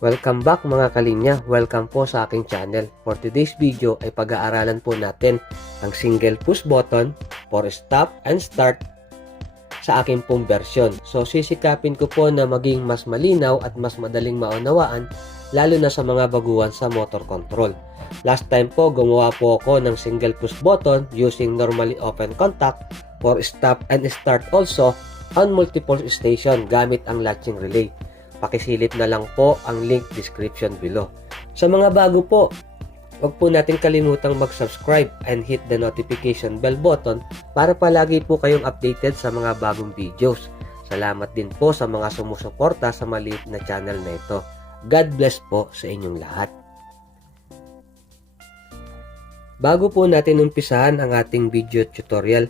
Welcome back mga kalinya, welcome po sa aking channel. For today's video ay pag-aaralan po natin ang single push button for stop and start sa aking pong version. So sisikapin ko po na maging mas malinaw at mas madaling maunawaan lalo na sa mga baguhan sa motor control. Last time po gumawa po ako ng single push button using normally open contact for stop and start also on multiple station gamit ang latching relay. Pakisilip na lang po ang link description below. Sa mga bago po, huwag po natin kalimutang mag-subscribe and hit the notification bell button para palagi po kayong updated sa mga bagong videos. Salamat din po sa mga sumusuporta sa maliit na channel na ito. God bless po sa inyong lahat. Bago po natin umpisahan ang ating video tutorial,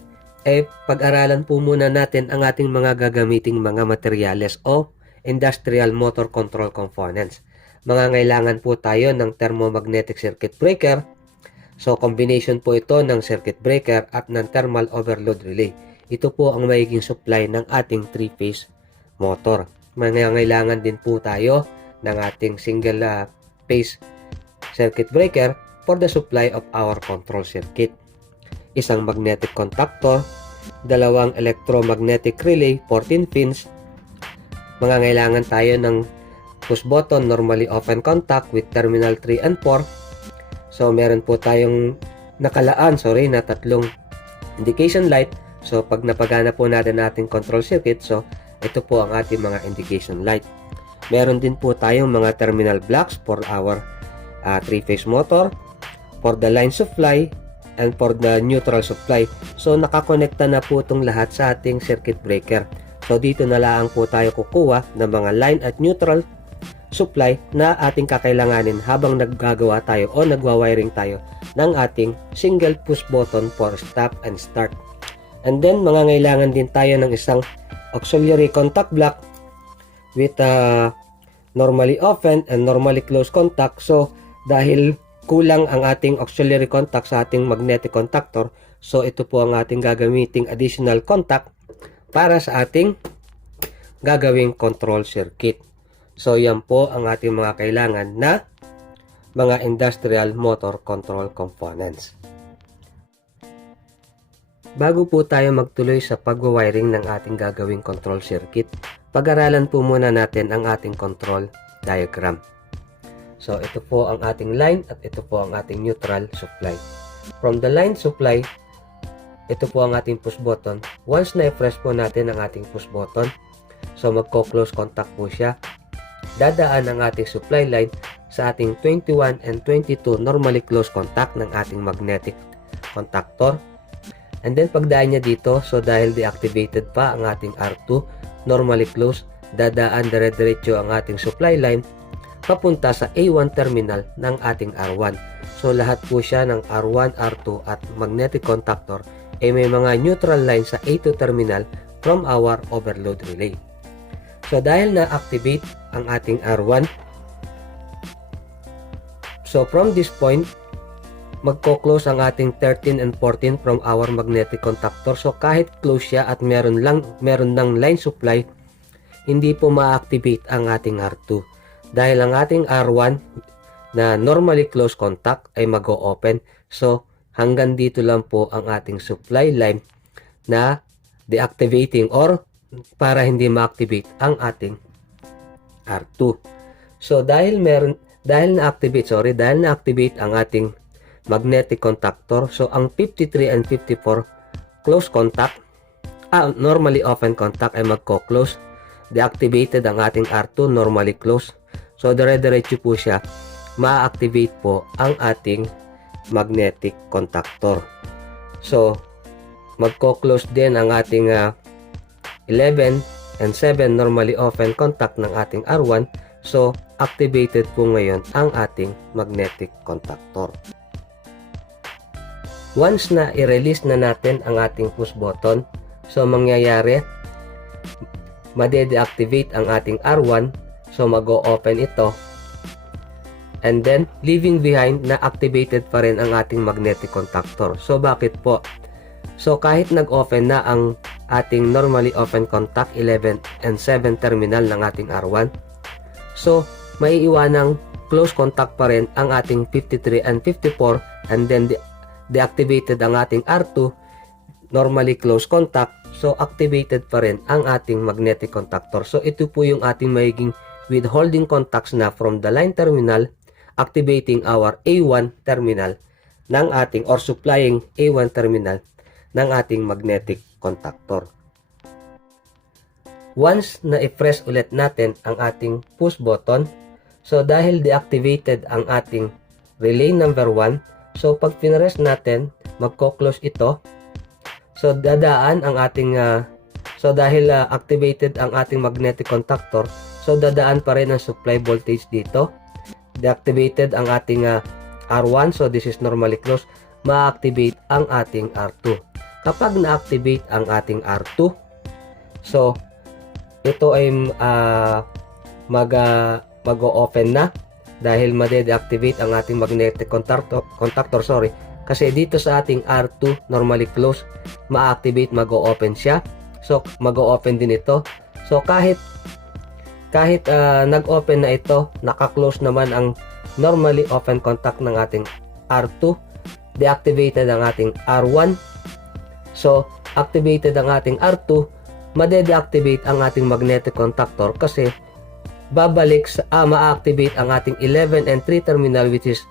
pag-aralan po muna natin ang ating mga gagamiting mga materyales o industrial motor control components. Mangangailangan po tayo ng thermomagnetic circuit breaker. So combination po ito ng circuit breaker at ng thermal overload relay. Ito po ang magiging supply ng ating 3-phase motor. Mangangailangan din po tayo ng ating single phase circuit breaker for the supply of our control circuit. Isang magnetic contactor, dalawang electromagnetic relay 14 pins. Mangangailangan tayo ng push button normally open contact with terminal 3 and 4. So meron po tayong nakalaan na tatlong indication light. So pag napagana po natin ating control circuit, so ito po ang ating mga indication light. Meron din po tayong mga terminal blocks for our 3-phase motor, for the line supply and for the neutral supply. So nakakonekta na po itong lahat sa ating circuit breaker. So dito na lang po tayo kukuha ng mga line at neutral supply na ating kakailanganin habang naggagawa tayo o nagwa-wiring tayo ng ating single push button for stop and start. And then mangangailangan din tayo ng isang auxiliary contact block with normally open and normally closed contact. So dahil kulang ang ating auxiliary contact sa ating magnetic contactor, so ito po ang ating gagamiting additional contact para sa ating gagawing control circuit. So yan po ang ating mga kailangan na mga industrial motor control components. Bago po tayo magtuloy sa pagwa-wiring ng ating gagawing control circuit, pag-aralan po muna natin ang ating control diagram. So ito po ang ating line at ito po ang ating neutral supply. From the line supply, ito po ang ating push button. Once na-press po natin ang ating push button, so magko-close contact po siya. Dadaan ang ating supply line sa ating 21 and 22 normally closed contact ng ating magnetic contactor. And then pagdaan niya dito, so dahil deactivated pa ang ating R2 normally closed, dadaan dire-diretso ang ating supply line papunta sa A1 terminal ng ating R1. So lahat po siya ng R1, R2 at magnetic contactor may mga neutral line sa A2 terminal from our overload relay. So dahil na-activate ang ating R1, so from this point, magko-close ang ating 13 and 14 from our magnetic contactor. So kahit close siya at meron ng line supply, hindi po ma-activate ang ating R2. Dahil ang ating R1 na normally closed contact ay mag-o-open. So hanggang dito lang po ang ating supply line na deactivating or para hindi ma-activate ang ating R2. So dahil na-activate ang ating magnetic contactor, so ang 53 and 54 close contact, normally open contact ay magko-close. Deactivated ang ating R2, normally close. So dire-diretso po siya, ma-activate po ang ating magnetic contactor. So magko-close din ang ating 11 and 7 normally open contact ng ating R1. So activated po ngayon ang ating magnetic contactor. Once na i-release na natin ang ating push button, so mangyayari, made-deactivate ang ating R1. So mag-o-open ito. And then, leaving behind na activated pa rin ang ating magnetic contactor. So, bakit po? So, kahit nag-open na ang ating normally open contact 11 and 7 terminal ng ating R1, so, maiiwanang close contact pa rin ang ating 53 and 54, and then deactivated ang ating R2, normally close contact, so activated pa rin ang ating magnetic contactor. So ito po yung ating magiging withholding contacts na from the line terminal, activating our A1 terminal ng ating, or supplying A1 terminal ng ating magnetic contactor. Once na i-press ulit natin ang ating push button, so dahil deactivated ang ating relay number 1, so pag pinress natin, magko-close ito. So dadaan ang ating dahil activated ang ating magnetic contactor, so dadaan pa rin ang supply voltage dito. Deactivated ang ating R1, so this is normally closed, ma-activate ang ating R2. Kapag na-activate ang ating R2, so ito ay mag-o-open na dahil ma-deactivate ang ating magnetic contactor, kasi dito sa ating R2 normally closed, ma-activate, mag-o-open siya. So mag-o-open din ito. So kahit nag-open na ito, naka-close naman ang normally open contact ng ating R2, deactivated ang ating R1. So activated ang ating R2, ma-deactivate ang ating magnetic contactor kasi babalik sa ma-activate ang ating 11 and 3 terminal, which is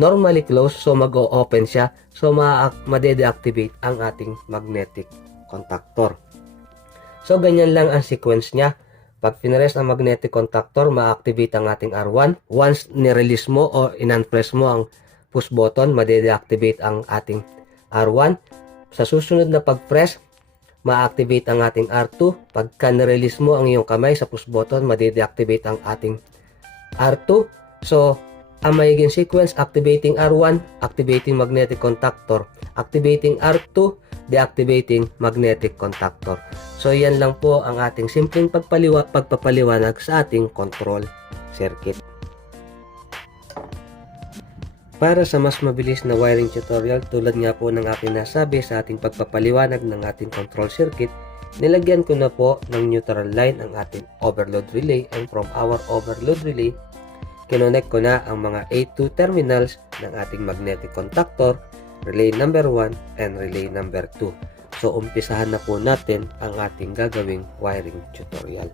normally closed, so mag-o-open siya, so ma-deactivate ang ating magnetic contactor. So ganyan lang ang sequence niya. Pag pinress ang magnetic contactor, ma-activate ang ating R1. Once ni-release mo o in-unpress mo ang push button, ma-deactivate ang ating R1. Sa susunod na pag-press, ma-activate ang ating R2. Pagka na-release mo ang iyong kamay sa push button, ma-deactivate ang ating R2. So, ang magiging sequence, activating R1, activating magnetic contactor, activating R2, deactivating magnetic contactor. So, yan lang po ang ating simpleng pagpapaliwanag sa ating control circuit. Para sa mas mabilis na wiring tutorial, tulad nga po ng aking nasabi sa ating pagpapaliwanag ng ating control circuit, nilagyan ko na po ng neutral line ang ating overload relay, and from our overload relay, kinonect ko na ang mga A2 terminals ng ating magnetic contactor, relay number 1 and relay number 2. So umpisahan na po natin ang ating gagawing wiring tutorial.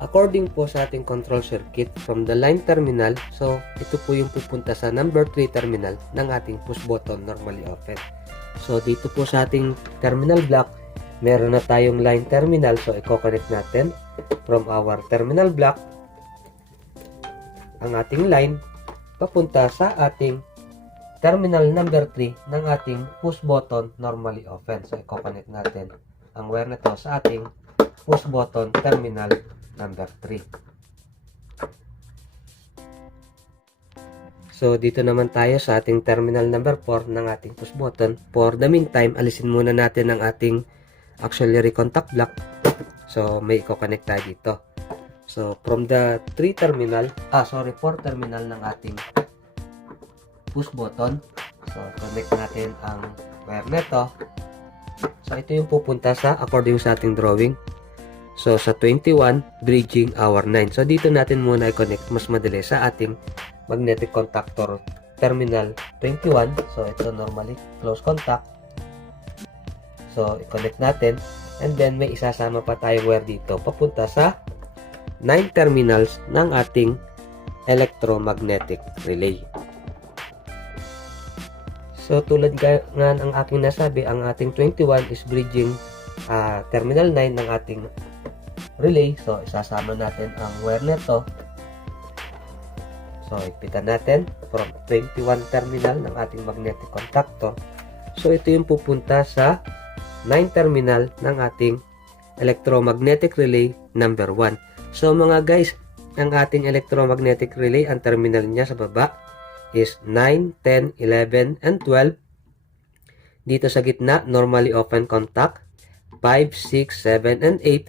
According po sa ating control circuit, from the line terminal, so ito po yung pupunta sa number 3 terminal ng ating push button normally open. So dito po sa ating terminal block, meron na tayong line terminal, so i-connect natin from our terminal block ang ating line papunta sa ating terminal number 3 ng ating push button normally open. So i-connect natin ang wire nito sa ating push button terminal number 3. So dito naman tayo sa ating terminal number 4 ng ating push button. For the meantime, alisin muna natin ang ating auxiliary contact block. So may i-connect tayo dito. So from the 4 terminal ng ating push button, so connect natin ang wire neto. So ito yung pupunta sa, according sa ating drawing, so sa 21 bridging our 9. So dito natin muna i-connect mas madali sa ating magnetic contactor terminal 21. So ito normally close contact. So i-connect natin, and then may isasama pa tayong wire dito papunta sa 9 terminals ng ating electromagnetic relay. So tulad nga ng aking nasabi, ang ating 21 is bridging terminal 9 ng ating relay. So isasama natin ang wire nito. So ipitan natin from 21 terminal ng ating magnetic contactor. So ito yung pupunta sa 9 terminal ng ating electromagnetic relay number 1. So mga guys, ang ating electromagnetic relay, ang terminal niya sa baba is 9, 10, 11, and 12. Dito sa gitna, normally open contact 5, 6, 7, and 8.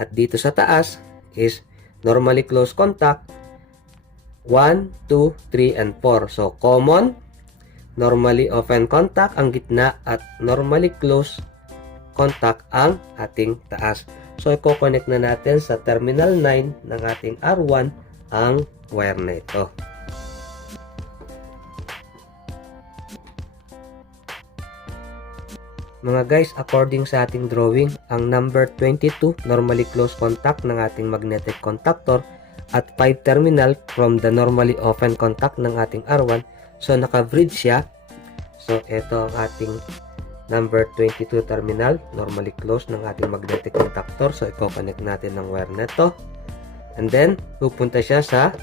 At dito sa taas is normally closed contact 1, 2, 3, and 4. So common, normally open contact ang gitna, at normally closed contact ang ating taas. So, i-connect na natin sa terminal 9 ng ating R1 ang wire na ito. Mga guys, according sa ating drawing, ang number 22 normally close contact ng ating magnetic contactor at 5 terminal from the normally open contact ng ating R1. So, naka-bridge siya. So, ito ang ating number 22 terminal, normally close ng ating magnetic contactor. So, i-connect natin ng wire na ito. And then, pupunta siya sa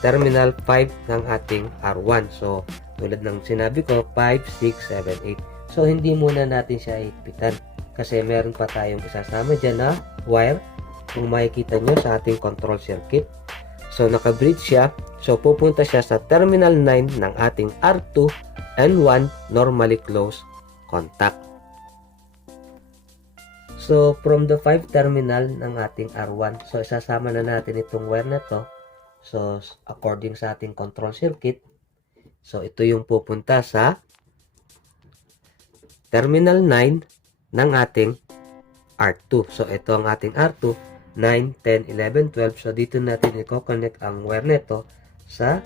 terminal 5 ng ating R1. So, tulad ng sinabi ko, 5, 6, 7, 8. So, hindi muna natin siya higpitan kasi meron pa tayong isasama dyan na wire. Kung makikita nyo sa ating control circuit. So, naka-bridge siya. So, pupunta siya sa terminal 9 ng ating R2 and 1 normally close contact. So, from the 5 terminal ng ating R1, so isasama na natin itong wire na to. So, according sa ating control circuit, so ito yung pupunta sa terminal 9 ng ating R2. So, ito ang ating R2, 9, 10, 11, 12. So, dito natin i-connect ang wire nito sa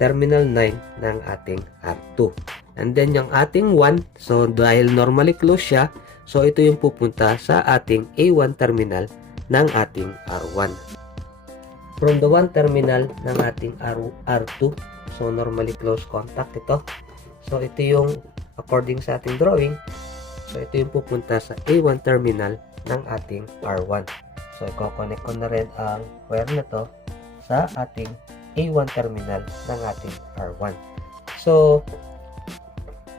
terminal 9 ng ating R2. And then, yung ating 1, so, dahil normally close siya, so, ito yung pupunta sa ating A1 terminal ng ating R1. From the 1 terminal ng ating R2, so, normally close contact ito. So, ito yung according sa ating drawing, so ito yung pupunta sa A1 terminal ng ating R1. So, i-connect ko na rin ang wire na to sa ating A1 terminal ng ating R1. So,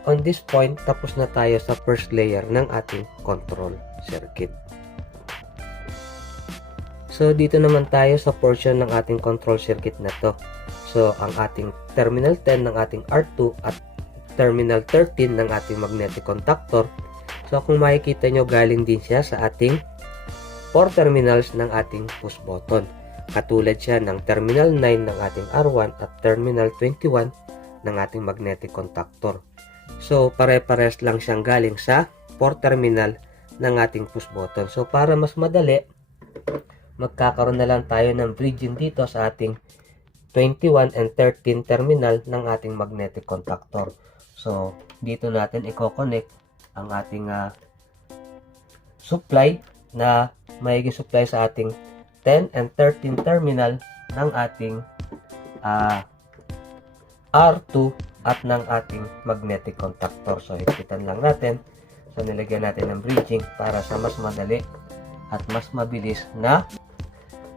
on this point, tapos na tayo sa first layer ng ating control circuit. So, dito naman tayo sa portion ng ating control circuit na to. So, ang ating terminal 10 ng ating R2 at terminal 13 ng ating magnetic contactor. So, kung makikita nyo, galing din siya sa ating 4 terminals ng ating push button. Katulad siya ng terminal 9 ng ating R1 at terminal 21 ng ating magnetic contactor. So, pare-pares lang siyang galing sa 4 terminal ng ating push button. So, para mas madali, magkakaroon na lang tayo ng bridging dito sa ating 21 and 13 terminal ng ating magnetic contactor. So, dito natin i-connect ang ating supply na magiging supply sa ating 10 and 13 terminal ng ating R2 at ng ating magnetic contactor. So, higpitan lang natin. So, nilagyan natin ng bridging para sa mas madali at mas mabilis na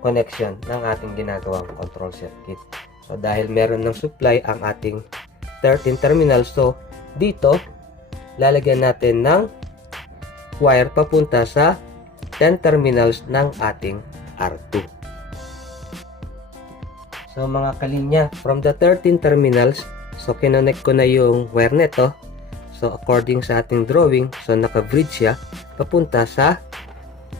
connection ng ating ginagawang control circuit. So, dahil meron ng supply ang ating 13 terminals, so dito lalagyan natin ng wire papunta sa 10 terminals ng ating R2. So, mga kalinya, from the 13 terminals, so kinonect ko na yung wire nito. So, according sa ating drawing, so naka-bridge siya papunta sa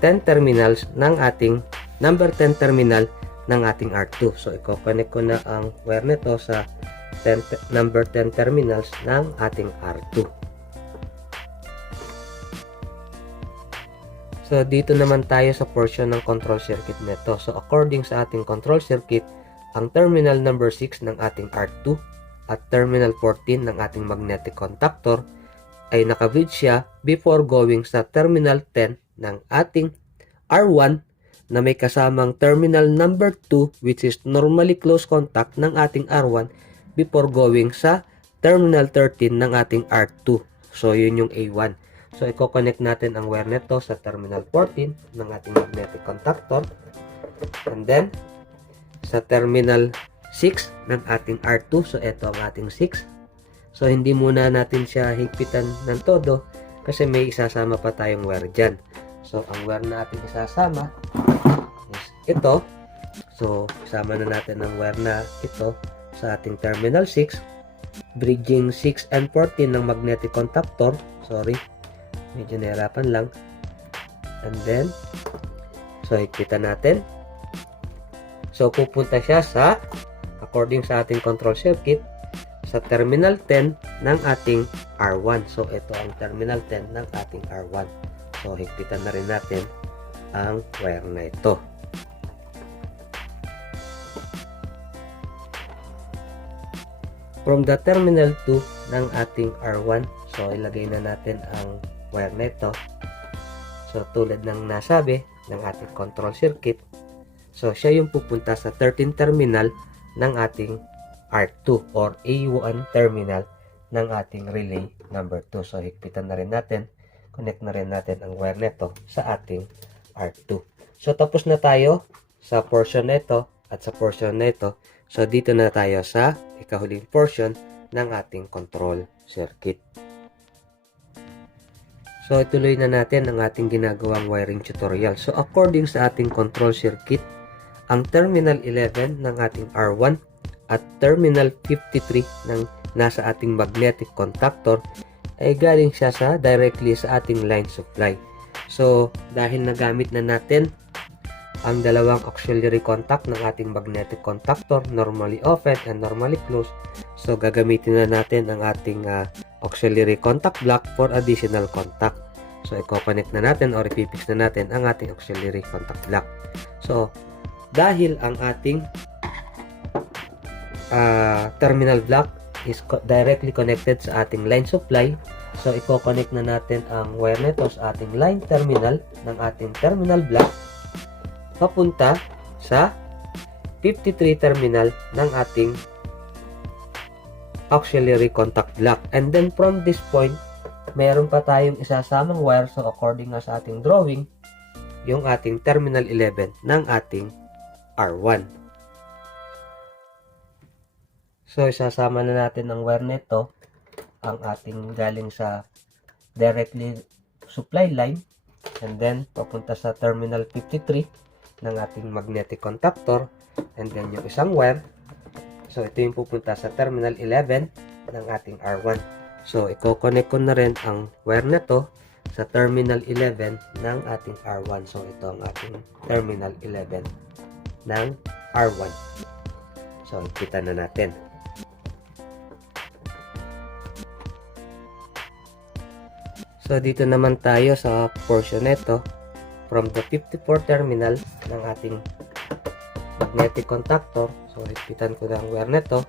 10 terminals ng ating number 10 terminal ng ating R2. So, i-connect ko na ang wire nito sa number 10 terminals ng ating R2. So, dito naman tayo sa portion ng control circuit nito. So, according sa ating control circuit, ang terminal number 6 ng ating R2 at terminal 14 ng ating magnetic contactor ay naka-bridge siya before going sa terminal 10 ng ating R1 na may kasamang terminal number 2 which is normally close contact ng ating R1 before going sa terminal 13 ng ating R2. So, yun yung A1. So, i-connect natin ang wire nito sa terminal 14 ng ating magnetic contactor. And then, sa terminal 6 ng ating R2. So, ito ang ating 6. So, hindi muna natin siya higpitan ng todo kasi may isasama pa tayong wire dyan. So, ang wire na ating isasama is ito. So, isama na natin ang wire na ito sa ating terminal 6, bridging 6 and 14 ng magnetic contactor. Sorry, medyo nahirapan lang. And then, so higpitan natin. So, pupunta siya sa, according sa ating control circuit, sa terminal 10 ng ating R1. So, ito ang terminal 10 ng ating R1. So, higpitan na rin natin ang wire na ito. From the terminal 2 ng ating R1, so ilagay na natin ang wire na ito. So, tulad ng nasabi ng ating control circuit, so siya yung pupunta sa 13 terminal ng ating R2 or A1 terminal ng ating relay number 2. So, higpitan na rin natin, connect na rin natin ang wire nito sa ating R2. So, tapos na tayo sa portion nito at sa portion nito. So, dito na tayo sa ikahuling portion ng ating control circuit. So, ituloy na natin ang ating ginagawang wiring tutorial. So, according sa ating control circuit, ang terminal 11 ng ating R1 at terminal 53 ng nasa ating magnetic contactor ay galing siya directly sa ating line supply. So, dahil nagamit na natin ang dalawang auxiliary contact ng ating magnetic contactor, normally open and normally closed, so gagamitin na natin ang ating auxiliary contact block for additional contact. So, i-connect na natin or ipipix na natin ang ating auxiliary contact block. So, dahil ang ating terminal block is directly connected sa ating line supply, so i-connect na natin ang wire nito sa ating line terminal ng ating terminal block papunta sa 53 terminal ng ating auxiliary contact block. And then from this point, meron pa tayong isasamang wire. So according nga sa ating drawing, yung ating terminal 11 ng ating R1. So isasama na natin ang wire nito, ang ating galing sa directly supply line, and then papunta sa terminal 53 ng ating magnetic contactor, and then yung isang wire, so ito yung pupunta sa terminal 11 ng ating R1. So i-connect ko na rin ang wire na to sa terminal 11 ng ating R1. So ito ang ating terminal 11 ng R1. So kita na natin. So dito naman tayo sa portion nito. From the 54 terminal ng ating magnetic contactor, so higpitan ko na ang wire nito,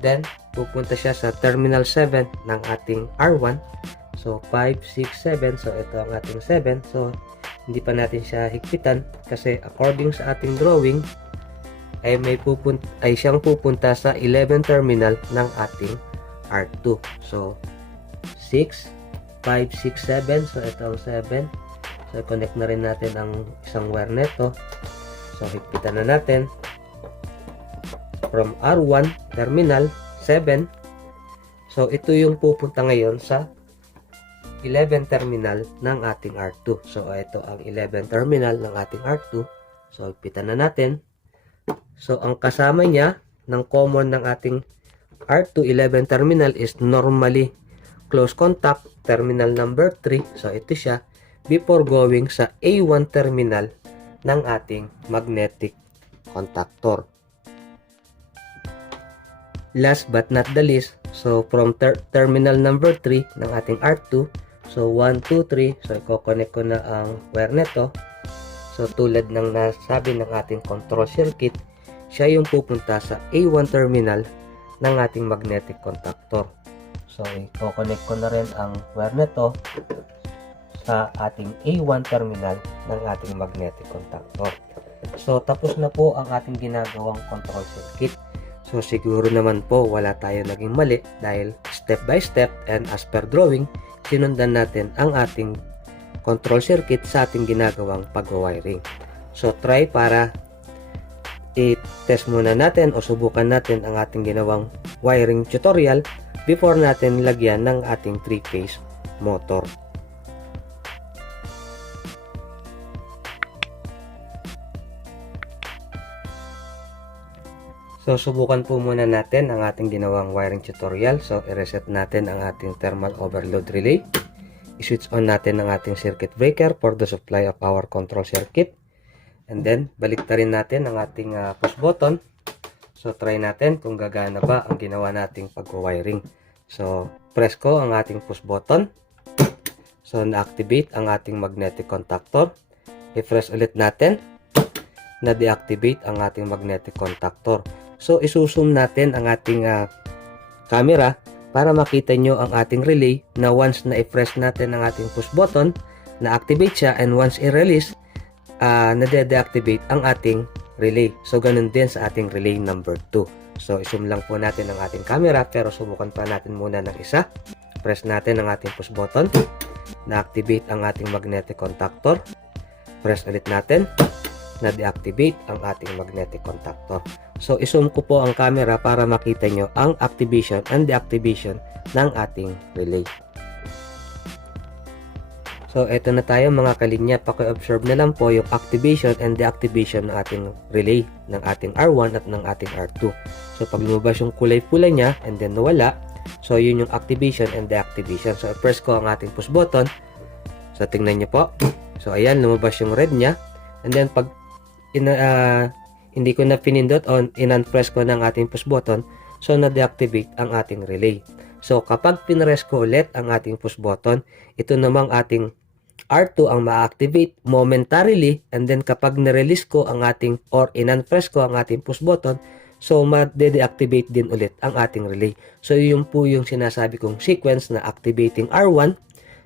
then pupunta siya sa terminal 7 ng ating R1. So 5, 6, 7, so ito ang ating 7. So hindi pa natin siya higpitan kasi according sa ating drawing ay siyang pupunta sa 11 terminal ng ating R2. So 6, 5, 6, 7, so ito ang 7. So, connect na rin natin ang isang wire neto. So, higpitan na natin. From R1, terminal 7. So, ito yung pupunta ngayon sa 11 terminal ng ating R2. So, ito ang 11 terminal ng ating R2. So, higpitan na natin. So, ang kasama niya ng common ng ating R2 11 terminal is normally close contact, terminal number 3. So, ito siya. Before going sa A1 terminal ng ating magnetic contactor. Last but not the least, so from terminal number 3 ng ating R2, so 1, 2, 3, so i-connect ko na ang wire nito. So tulad ng nasabi ng ating control circuit, siya yung pupunta sa A1 terminal ng ating magnetic contactor. So i-connect ko na rin ang wire nito sa ating A1 terminal ng ating magnetic contactor. So, tapos na po ang ating ginagawang control circuit. So, siguro naman po wala tayo naging mali dahil step by step and as per drawing, sinundan natin ang ating control circuit sa ating ginagawang pag-wiring. So, try para i-test muna natin o subukan natin ang ating ginawang wiring tutorial before natin lagyan ng ating 3-phase motor. So, subukan po muna natin ang ating ginawang wiring tutorial. So, i-reset natin ang ating thermal overload relay. I-switch on natin ang ating circuit breaker for the supply of our control circuit. And then, baliktarin natin ang ating push button. So, try natin kung gagana ba ang ginawa nating pag-wiring. So, press ko ang ating push button. So, na-activate ang ating magnetic contactor. I-press ulit natin. Na-deactivate ang ating magnetic contactor. So, isusum natin ang ating camera para makita nyo ang ating relay na once na i-press natin ang ating push button, na-activate siya, and once i-release, na-deactivate ang ating relay. So, ganun din sa ating relay number 2. So, isum lang po natin ang ating camera, pero subukan pa natin muna ng isa. Press natin ang ating push button. Na-activate ang ating magnetic contactor. Press ulit natin. Na-deactivate ang ating magnetic contactor. So, isum ko po ang camera para makita nyo ang activation and deactivation ng ating relay. So, eto na tayo mga kalinya. Paki-observe na lang po yung activation and deactivation ng ating relay, ng ating R1 at ng ating R2. So, pag lumabas yung kulay-pula niya and then nawala, so yun yung activation and deactivation. So, press ko ang ating push button. So, tingnan nyo po. So, ayan, lumabas yung red niya. And then, pag hindi ko na pinindot on, in-unpress ko ng ating push button, so na-deactivate ang ating relay. So, kapag pinress ko ulit ang ating push button, ito namang ating R2 ang ma-activate momentarily, and then kapag na-release ko ang ating or in-unpress ko ang ating push button, so ma-deactivate din ulit ang ating relay. So, yun po yung sinasabi kong sequence na activating R1,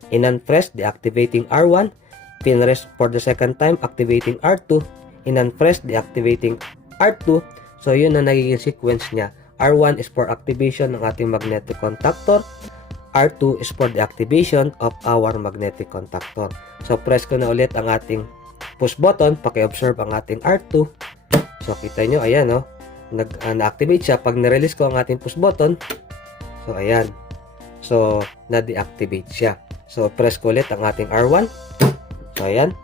in-unpress, deactivating R1, pinress for the second time, activating R2, in-unpress, deactivating R2. So, yun ang nagiging sequence niya. R1 is for activation ng ating magnetic contactor. R2 is for the activation of our magnetic contactor. So, press ko na ulit ang ating push button. Paki-observe ang ating R2. So, kita nyo, ayan, no? Na-activate siya. Pag na-release ko ang ating push button, so, ayan. So, na-deactivate siya. So, press ko ulit ang ating R1. So, ayan.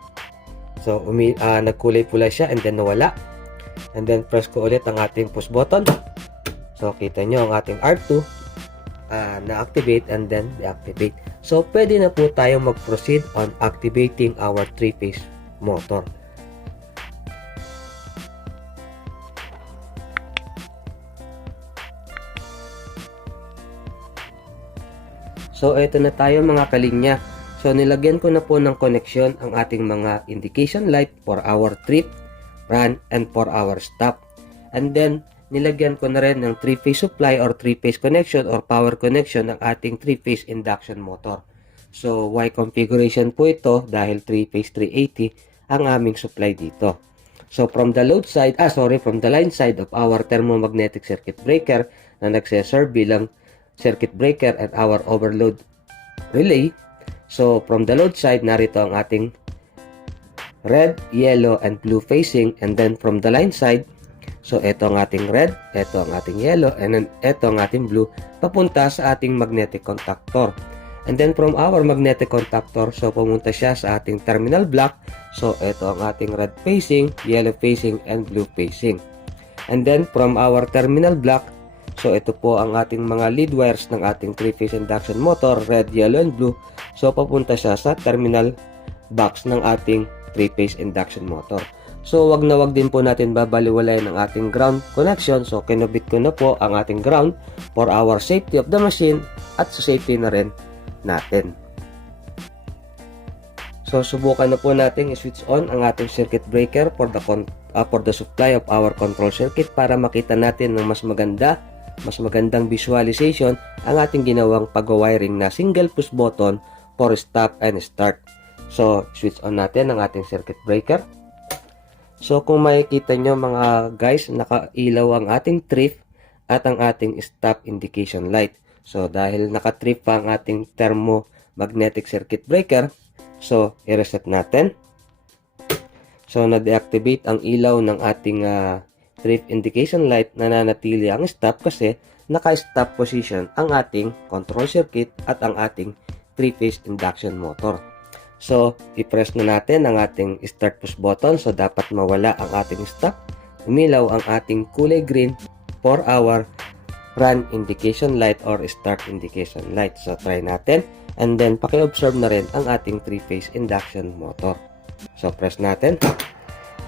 So, nagkulay pula siya and then nawala. And then, press ko ulit ang ating push button. So, kita nyo ang ating R2 na-activate and then deactivate. So, pwede na po tayo mag-proceed on activating our 3-phase motor. So, eto na tayo mga kalinya. So, nilagyan ko na po ng connection ang ating mga indication light for our trip, run, and for our stop. And then, nilagyan ko na rin ng 3-phase supply or 3-phase connection or power connection ng ating 3-phase induction motor. So, Y configuration po ito dahil 3-phase 380 ang aming supply dito. So, from the load side, from the line side of our thermomagnetic circuit breaker na nagseserve bilang circuit breaker at our overload relay. So, from the load side, narito ang ating red, yellow, and blue phasing. And then, from the line side, so, ito ang ating red, ito ang ating yellow, and then ito ang ating blue, papunta sa ating magnetic contactor. And then, from our magnetic contactor, so, pumunta siya sa ating terminal block. So, ito ang ating red phasing, yellow phasing, and blue phasing. And then, from our terminal block, so, ito po ang ating mga lead wires ng ating 3-phase induction motor, red, yellow, and blue. So, papunta siya sa terminal box ng ating 3-phase induction motor. So, wag na wag din po natin babaliwalayan ang ating ground connection. So, kinubit ko na po ang ating ground for our safety of the machine at sa safety na rin natin. So, subukan na po natin i-switch on ang ating circuit breaker for the supply of our control circuit para makita natin ng mas magandang visualization ang ating ginawang pag-wiring na single push button for stop and start. So, switch on natin ang ating circuit breaker. So, kung makikita nyo mga guys, nakailaw ang ating trip at ang ating stop indication light. So, dahil nakatrip pa ang ating thermomagnetic circuit breaker, so, i-reset natin. So, na-deactivate ang ilaw ng ating trip indication light, nananatili ang stop kasi naka-stop position ang ating control circuit at ang ating 3-phase induction motor. So, i-press na natin ang ating start push button. So, dapat mawala ang ating stop. Umilaw ang ating kulay green for our run indication light or start indication light. So, try natin. And then, paki-observe na rin ang ating 3-phase induction motor. So, press natin.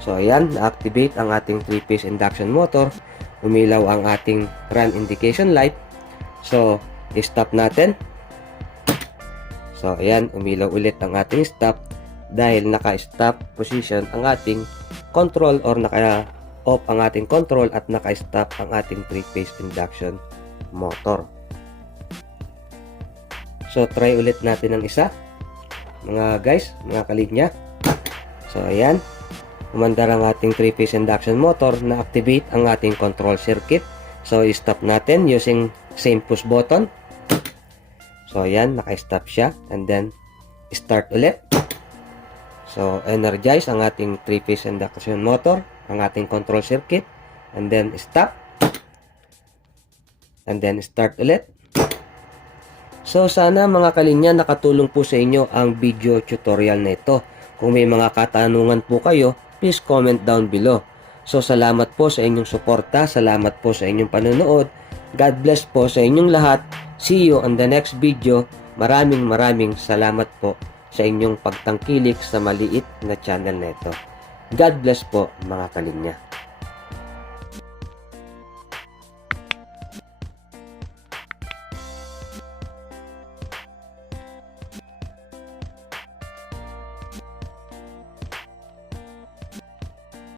So, ayan. Na-activate ang ating 3-phase induction motor. Umilaw ang ating run indication light. So, i-stop natin. So ayan, umilaw ulit ang ating stop dahil naka-stop position ang ating control or naka-off ang ating control at naka-stop ang ating 3-phase induction motor. So try ulit natin ang isa, mga guys, mga kalinya. So ayan, umandar ang ating 3-phase induction motor, na-activate ang ating control circuit. So i-stop natin using same push button. So ayan, naka-stop siya, and then start ulit. So energize ang ating 3-phase induction motor, ang ating control circuit, and then stop, and then start ulit. So sana mga kalinya nakatulong po sa inyo ang video tutorial na ito. Kung may mga katanungan po kayo, please comment down below. So salamat po sa inyong suporta, salamat po sa inyong panonood. God bless po sa inyong lahat. See you on the next video. Maraming salamat po sa inyong pagtangkilik sa maliit na channel na ito. God bless po mga kalinya.